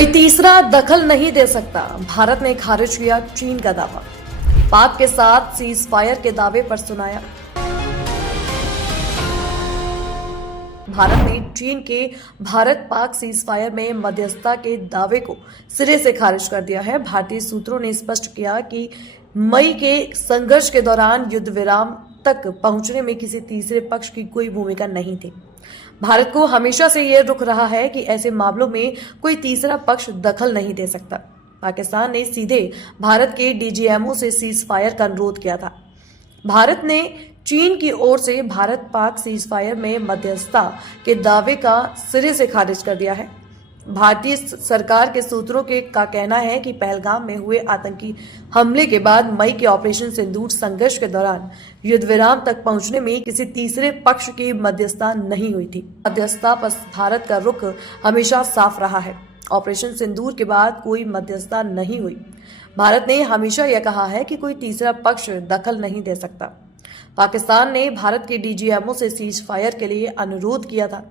कोई तीसरा दखल नहीं दे सकता, भारत ने खारिज किया चीन का दावा। पाक के साथ सीज फायर के दावे पर सुनाया। भारत ने चीन के भारत पाक सीज फायर में मध्यस्थता के दावे को सिरे से खारिज कर दिया है। भारतीय सूत्रों ने स्पष्ट किया कि मई के संघर्ष के दौरान युद्ध विराम तक पहुंचने में किसी तीसरे पक्ष की कोई भूमिका नहीं थी। भारत को हमेशा से यह रुख रहा है कि ऐसे मामलों में कोई तीसरा पक्ष दखल नहीं दे सकता। पाकिस्तान ने सीधे भारत के डीजीएमओ से सीज फायर का अनुरोध किया था। भारत ने चीन की ओर से भारत पाक सीज फायर में मध्यस्थता के दावे का सिरे से खारिज कर दिया है। भारतीय सरकार के सूत्रों का कहना है कि पहलगाम में हुए आतंकी हमले के बाद मई के ऑपरेशन सिंदूर संघर्ष के दौरान युद्ध विराम तक पहुंचने में किसी तीसरे पक्ष की मध्यस्थता नहीं हुई थी। मध्यस्थता पर भारत का रुख हमेशा साफ रहा है। ऑपरेशन सिंदूर के बाद कोई मध्यस्थता नहीं हुई। भारत ने हमेशा यह कहा है कि कोई तीसरा पक्ष दखल नहीं दे सकता। पाकिस्तान ने भारत के डीजीएमओ से सीज फायर के लिए अनुरोध किया था।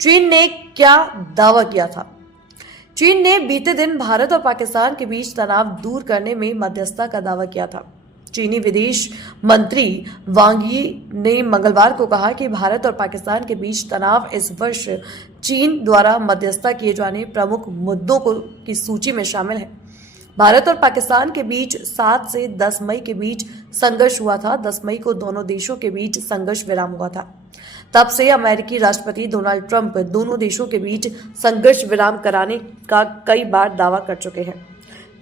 चीन ने क्या दावा किया था? चीन ने बीते दिन भारत और पाकिस्तान के बीच तनाव दूर करने में मध्यस्थता का दावा किया था। चीनी विदेश मंत्री वांग यी ने मंगलवार को कहा कि भारत और पाकिस्तान के बीच तनाव इस वर्ष चीन द्वारा मध्यस्थता किए जाने प्रमुख मुद्दों की सूची में शामिल है। भारत और पाकिस्तान के बीच 7 से 10 मई के बीच संघर्ष हुआ था। 10 मई को दोनों देशों के बीच संघर्ष विराम हुआ था। तब से अमेरिकी राष्ट्रपति डोनाल्ड ट्रंप दोनों देशों के बीच संघर्ष विराम कराने का कई बार दावा कर चुके हैं,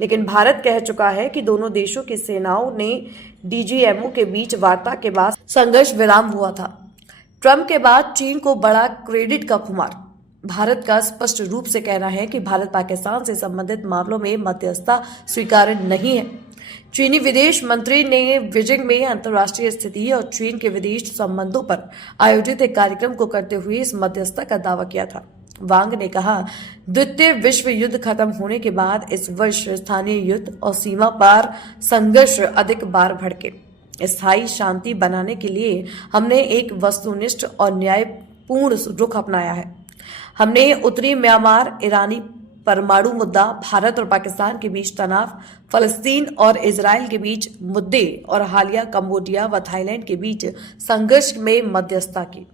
लेकिन भारत कह चुका है कि दोनों देशों की सेनाओं ने डीजीएमओ के बीच वार्ता के बाद संघर्ष विराम हुआ था। ट्रंप के बाद चीन को बड़ा क्रेडिट का खुमार। भारत का स्पष्ट रूप से कहना है कि भारत पाकिस्तान से संबंधित मामलों में मध्यस्थता स्वीकार्य नहीं है। चीनी विदेश मंत्री ने बीजिंग में अंतर्राष्ट्रीय स्थिति और चीन के विदेश संबंधों पर आयोजित एक कार्यक्रम को करते हुए इस मध्यस्थता का दावा किया था। वांग ने कहा, द्वितीय विश्व युद्ध खत्म होने के बाद इस वर्ष स्थानीय युद्ध और सीमा पार संघर्ष अधिक बार भड़के। स्थायी शांति बनाने के लिए हमने एक वस्तुनिष्ठ और न्यायपूर्ण रुख अपनाया है। हमने उत्तरी म्यांमार, ईरानी परमाणु मुद्दा, भारत और पाकिस्तान के बीच तनाव, फलस्तीन और इजराइल के बीच मुद्दे और हालिया कंबोडिया व थाईलैंड के बीच संघर्ष में मध्यस्थता की।